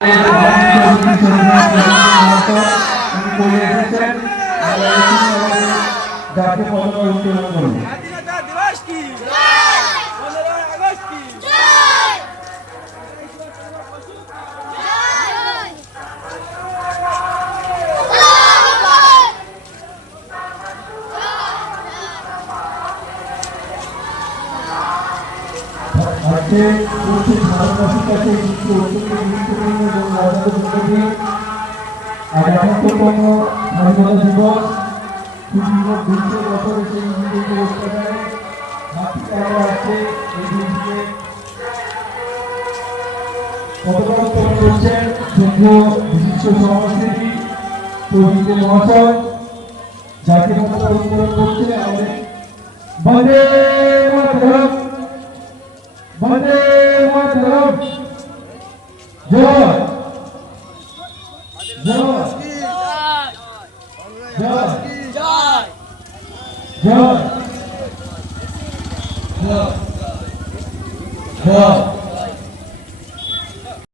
আজকে ভারতবাসীর কাছে গুরুত্বপূর্ণ এবং মর্যাদাপূর্ণ আজ ৭৮তম স্বাধীনতা দিবস। দীর্ঘ ২০০ বছরে সেই ইংরেজি অত্যাচারে মাতৃকারা আছে। এই দিনটিকে পতাকা উত্তোলন করছেন কেন্দ্রীয় বিশিষ্ট সমাজসেবী পণ্ডিত মহাশয়। জাতীয় পতাকা উত্তোলন করছে আমাদের বন্দে মাতরম, বন্দে মাতরম, জয় জয় জয় জয় জয় জয়।